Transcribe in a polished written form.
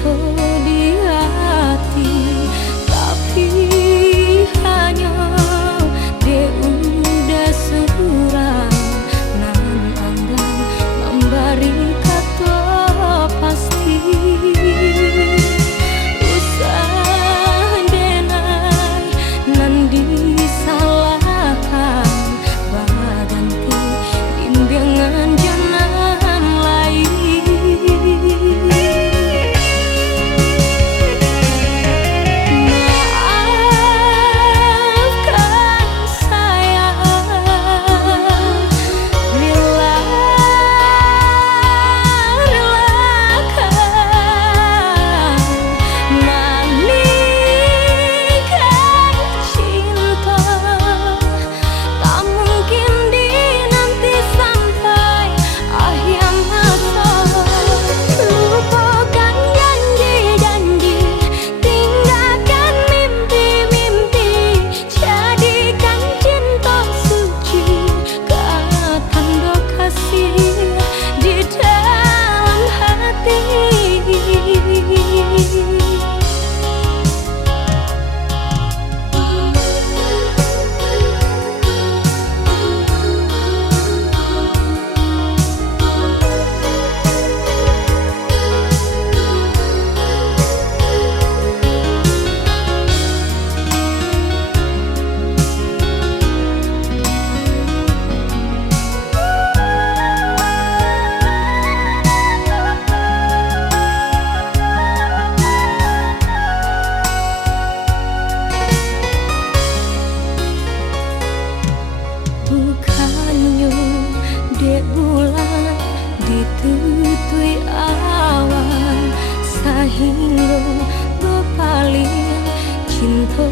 cinta di hati, tapi hanya dia udah surang nan andang memberi kata pasti. Usah denai nan disalahkan baganti bimbingan jangan lain. Maafkan saya, relakan menikah cinta, tak mungkin dinanti sampai akhir masa. Lupakan janji-janji, tinggalkan mimpi-mimpi, jadikan cinta suci kata tanda kasih di dalam hati. Bukannya dek bulan ditutui awan, sehingga berpaling cinta